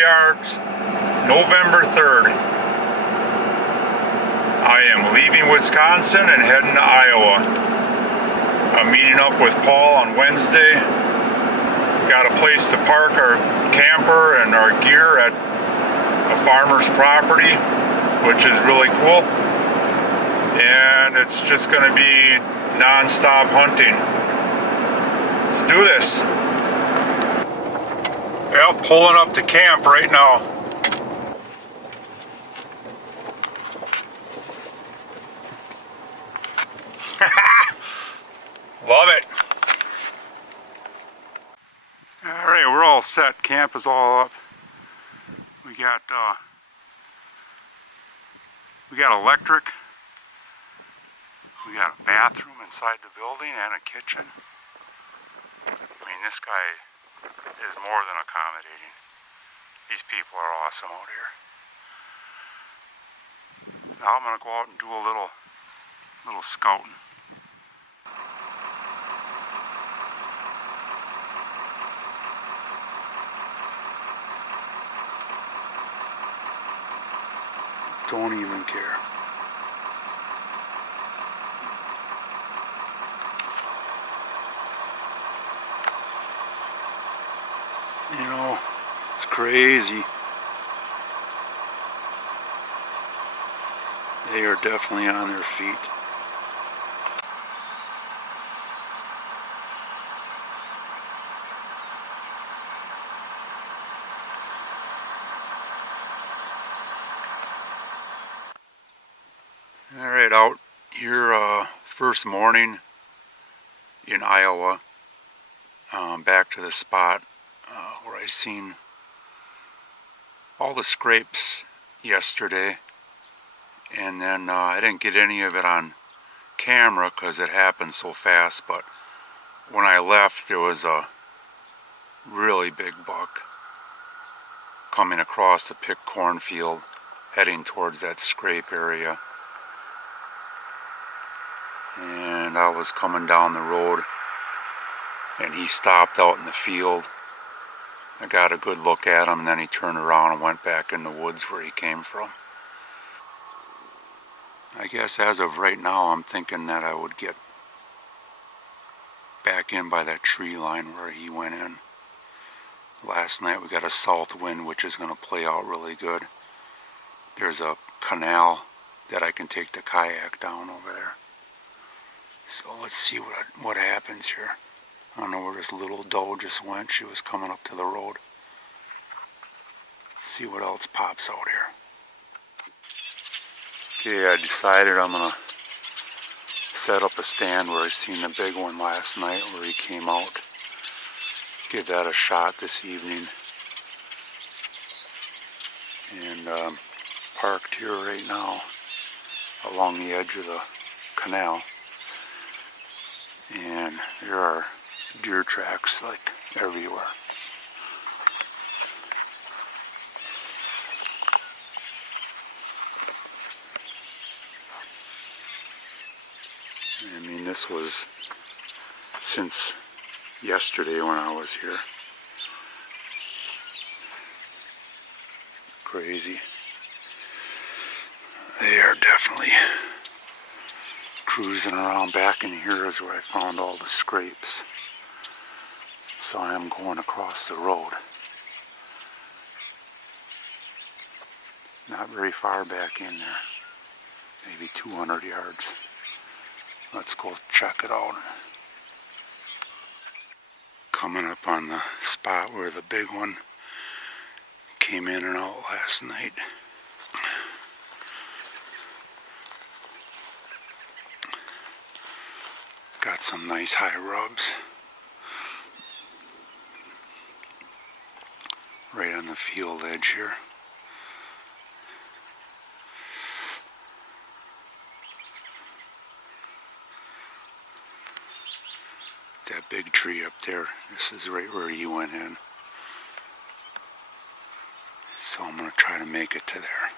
we are, November 3rd. I am leaving Wisconsin and heading to Iowa. I'm meeting up with Paul on Wednesday. Got a place to park our camper and our gear at a farmer's property, which is really cool. And it's just going to be non-stop hunting. Let's do this. Well, pulling up to camp right now. Love it. All right, we're all set. Camp is all up. We got electric. We got a bathroom inside the building and a kitchen. I mean, this guy is more than accommodating. These people are awesome out here. Now I'm gonna go out and do a little scouting. Don't even care. You know, it's crazy. They are definitely on their feet. All right, out here first morning in Iowa, back to the spot where I seen all the scrapes yesterday, and then I didn't get any of it on camera because it happened so fast, but when I left there was a really big buck coming across the picked cornfield heading towards that scrape area. And I was coming down the road and he stopped out in the field. I got a good look at him, and then he turned around and went back in the woods where he came from. I guess as of right now I'm thinking that I would get back in by that tree line where he went in. Last night we got a south wind, which is going to play out really good. There's a canal that I can take the kayak down over there. So let's see what happens here. I don't know where this little doe just went. She was coming up to the road. Let's see what else pops out here. Okay, I decided I'm gonna set up a stand where I seen the big one last night where he came out. Give that a shot this evening. And parked here right now along the edge of the canal. And there are deer tracks like everywhere. I mean, this was since yesterday when I was here. Crazy. They are definitely cruising around. Back in here is where I found all the scrapes. So I am going across the road. Not very far back in there. Maybe 200 yards. Let's go check it out. Coming up on the spot where the big one came in and out last night. Got some nice high rubs. Right on the field edge here. That big tree up there, this is right where he went in. So I'm going to try to make it to there.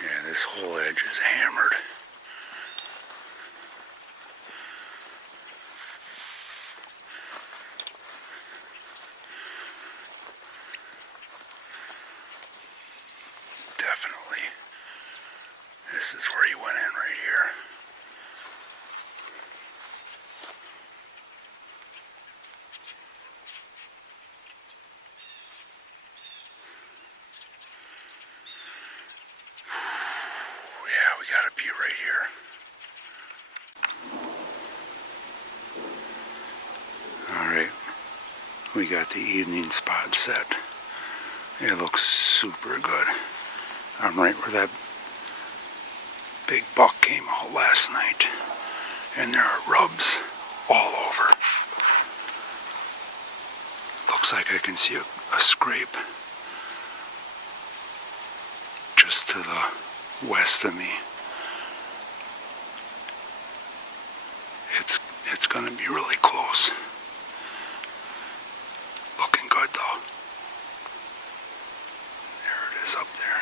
Yeah, this whole edge is hammered. This is where he went in right here. Yeah, we gotta be right here. Alright, we got the evening spot set. It looks super good. I'm right where that big buck came out last night. And there are rubs all over. Looks like I can see a scrape just to the west of me. It's gonna be really close. Looking good though. There it is up there.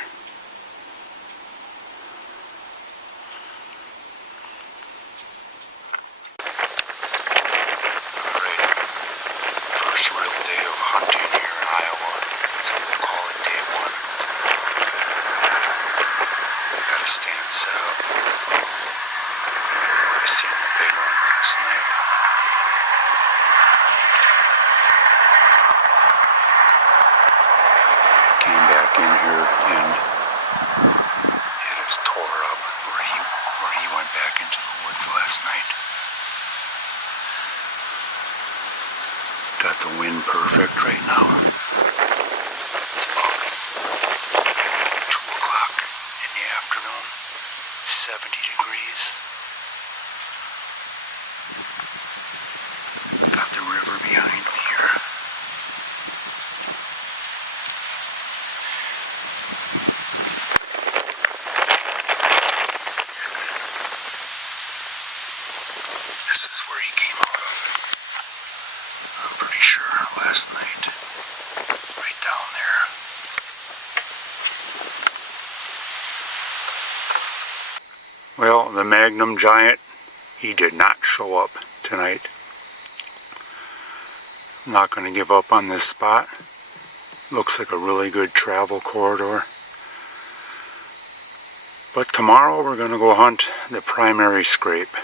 Alright, first real day of hunting here in Iowa, so we'll call it day one. We got a stand set up. I seen the big one last night. Came back in here and it was tore up where he went back into the woods last night. Got the wind perfect right now. It's about 2 o'clock in the afternoon, 70 degrees. Got the river behind me here. This is where he came out of. I'm pretty sure last night. Right down there. Well, the Magnum Giant, he did not show up tonight. I'm not going to give up on this spot. Looks like a really good travel corridor. But tomorrow we're going to go hunt the primary scrape.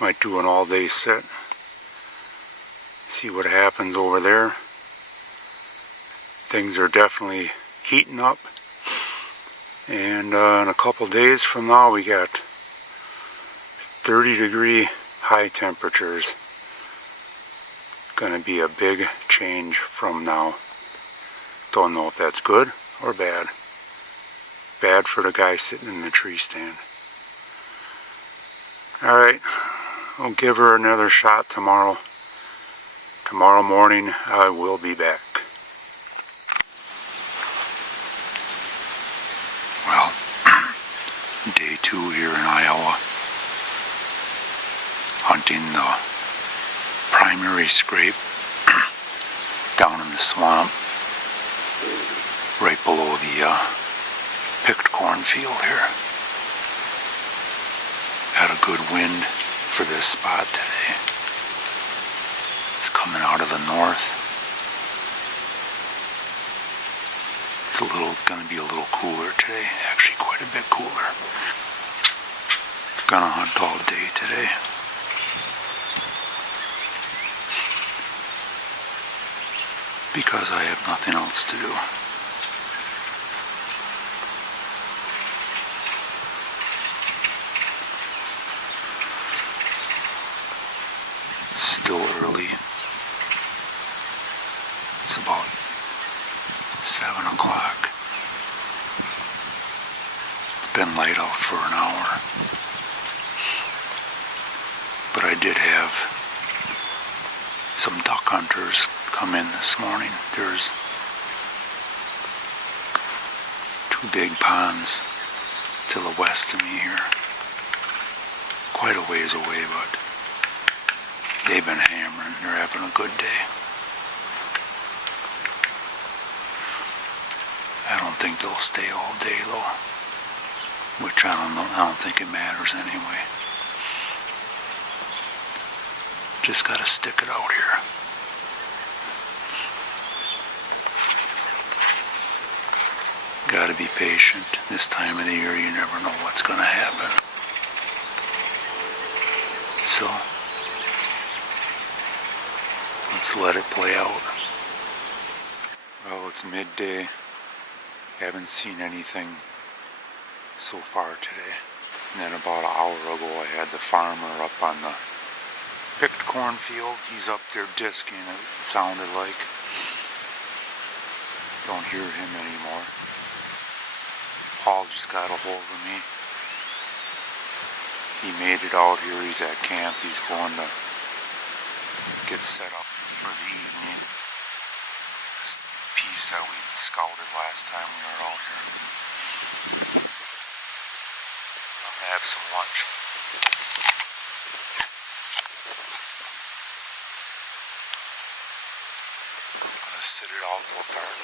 Might do an all-day sit. See what happens over there. Things are definitely heating up. And in a couple days from now we got 30-degree high temperatures. Gonna be a big change from now. Don't know if that's good or bad. Bad for the guy sitting in the tree stand. Alright, I'll give her another shot tomorrow. Tomorrow morning I will be back. Well, day 2 here in Iowa. Hunting the primary scrape down in the swamp right below the picked cornfield here. Got a good wind for this spot today. It's coming out of the north. It's gonna be a little cooler today, actually quite a bit cooler. Gonna hunt all day today. Because I have nothing else to do. It's still early. It's about 7 o'clock. It's been light out for an hour. But I did have some duck hunters come in this morning. There's 2 big ponds to the west of me here. Quite a ways away, but they've been hammering. They're having a good day. I don't think they'll stay all day though. Which I don't know. I don't think it matters anyway. Just gotta stick it out here. Gotta be patient. This time of the year, you never know what's gonna happen. So, let's let it play out. Well, it's midday. Haven't seen anything so far today. And then about an hour ago, I had the farmer up on the picked cornfield. He's up there disking, it sounded like. Don't hear him anymore. Paul just got a hold of me. He made it out here. He's at camp. He's going to get set up for the evening. This piece that we scouted last time we were out here. I'm gonna have some lunch. I'm gonna sit it out till dark.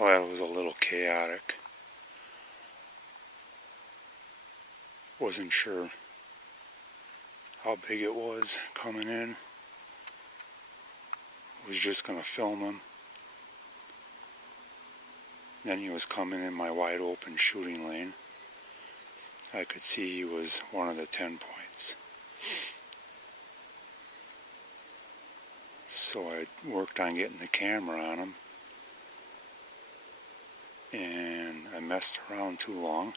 Well, that was a little chaotic. Wasn't sure how big it was coming in. Was just gonna film him. Then he was coming in my wide open shooting lane. I could see he was one of the 10 points. So I worked on getting the camera on him. And I messed around too long.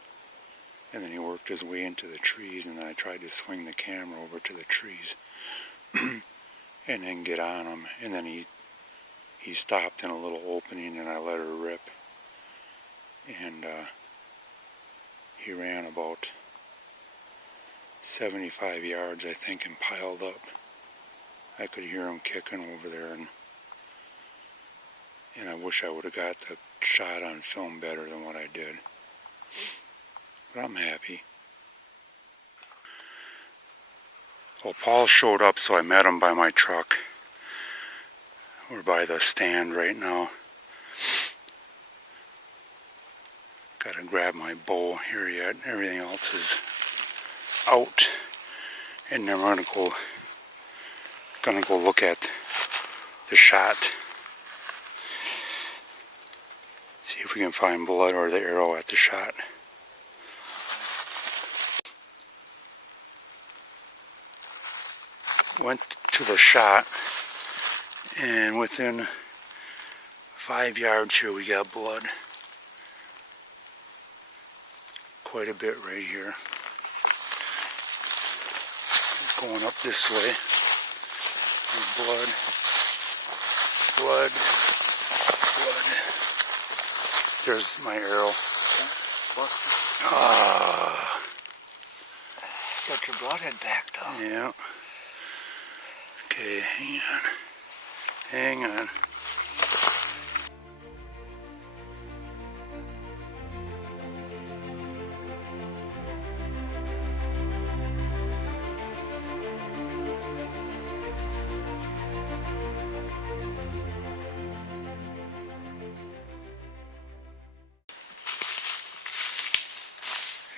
And then he worked his way into the trees, and then I tried to swing the camera over to the trees and then get on him. And then he stopped in a little opening, and I let her rip. And he ran about 75 yards, I think, and piled up. I could hear him kicking over there, and I wish I would have got the shot on film better than what I did. But I'm happy. Well, Paul showed up, so I met him by my truck. We're by the stand right now. Gotta grab my bow here yet. Everything else is out. And then we're gonna go look at the shot. See if we can find blood or the arrow at the shot. Went to the shot, and within 5 yards here we got blood. Quite a bit right here. It's going up this way. Blood, blood, blood. There's my arrow. Ah. Got your bloodhead back though. Yeah. Okay, hang on. Hang on.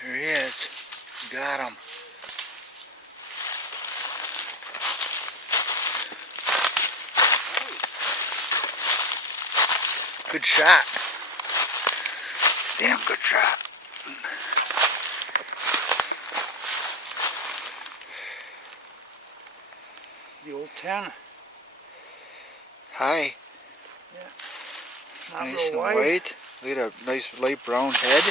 There he is. Got him. Good shot. Damn good shot. The old 10. Hi. Yeah. Nice and white. Look at a nice light brown head.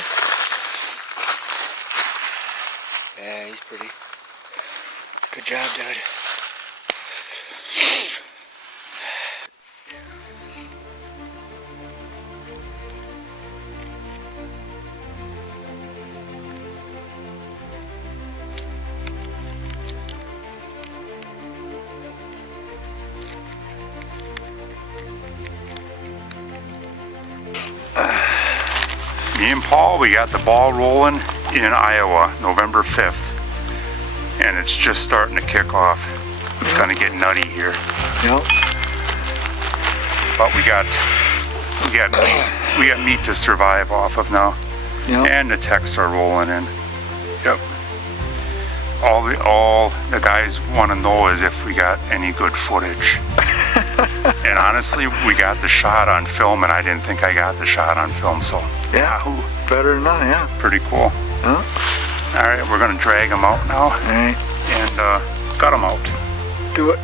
Yeah, he's pretty. Good job, dude. Me and Paul, we got the ball rolling in Iowa, November 5th. And it's just starting to kick off. It's gonna get nutty here. Yep. But we got meat to survive off of now. Yep. And the texts are rolling in. Yep. All the guys want to know is if we got any good footage. And honestly, we got the shot on film, and I didn't think I got the shot on film, so yeah, better than none, yeah. Pretty cool. Huh? All right, we're gonna drag them out now. All right. And gut them out. Do it.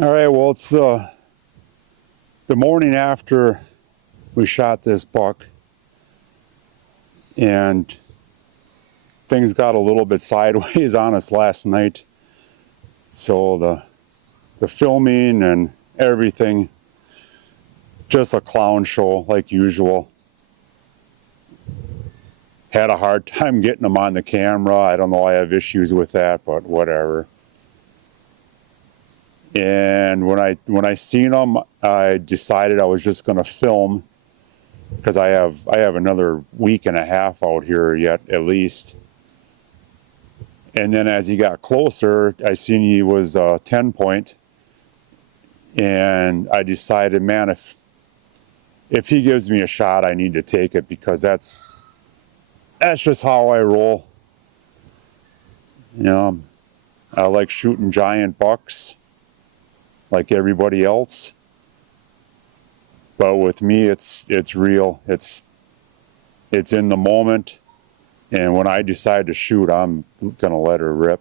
All right, well, it's the morning after we shot this buck, and things got a little bit sideways on us last night. So the filming and everything, just a clown show like usual. Had a hard time getting them on the camera. I don't know, I have issues with that, but whatever. And when I seen them, I decided I was just going to film, because I have another week and a half out here yet, at least. And then as he got closer, I seen he was 10 point, and I decided, man, if he gives me a shot, I need to take it, because that's just how I roll. You know, I like shooting giant bucks like everybody else, but with me it's real. It's in the moment, and when I decide to shoot, I'm gonna let her rip.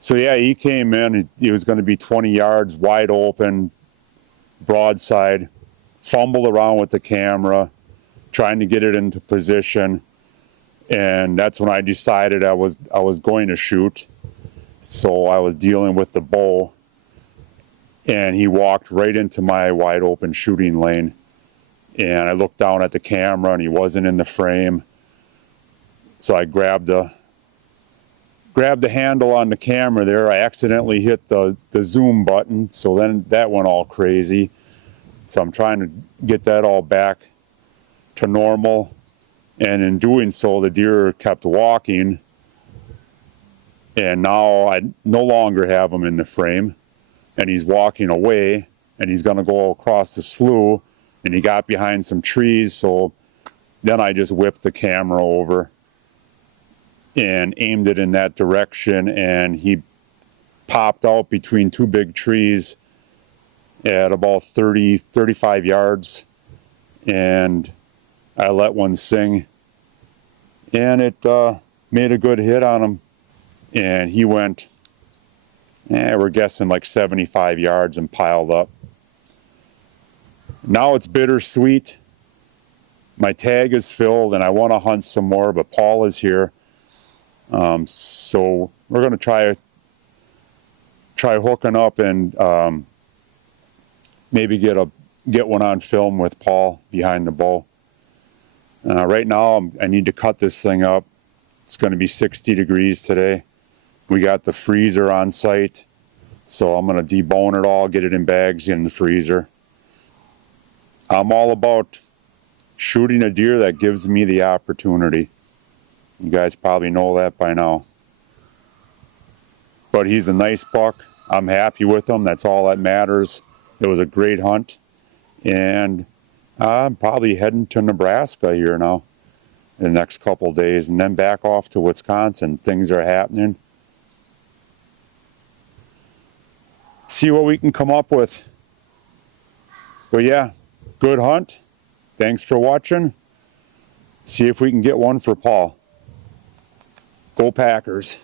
So yeah, he came in, he was going to be 20 yards wide open, broadside, fumbled around with the camera trying to get it into position, and that's when I decided I was going to shoot. So I was dealing with the bow, and he walked right into my wide open shooting lane, and I looked down at the camera and he wasn't in the frame. So I grabbed the handle on the camera there. I accidentally hit the zoom button, so then that went all crazy. So I'm trying to get that all back to normal, and in doing so the deer kept walking, and now I no longer have him in the frame. And he's walking away, and he's going to go across the slough, and he got behind some trees. So then I just whipped the camera over and aimed it in that direction, and he popped out between two big trees at about 35 yards, and I let one sing, and it made a good hit on him, and he went, we're guessing like 75 yards and piled up. Now it's bittersweet. My tag is filled and I want to hunt some more, but Paul is here. So we're going to try hooking up and maybe get one on film with Paul behind the bow. Right now I need to cut this thing up. It's going to be 60 degrees today. We got the freezer on site, so I'm going to debone it all, get it in bags in the freezer. I'm all about shooting a deer that gives me the opportunity. You guys probably know that by now. But he's a nice buck. I'm happy with him. That's all that matters. It was a great hunt. And I'm probably heading to Nebraska here now in the next couple of days, and then back off to Wisconsin. Things are happening. See what we can come up with. But yeah, good hunt. Thanks for watching. See if we can get one for Paul. Go Packers.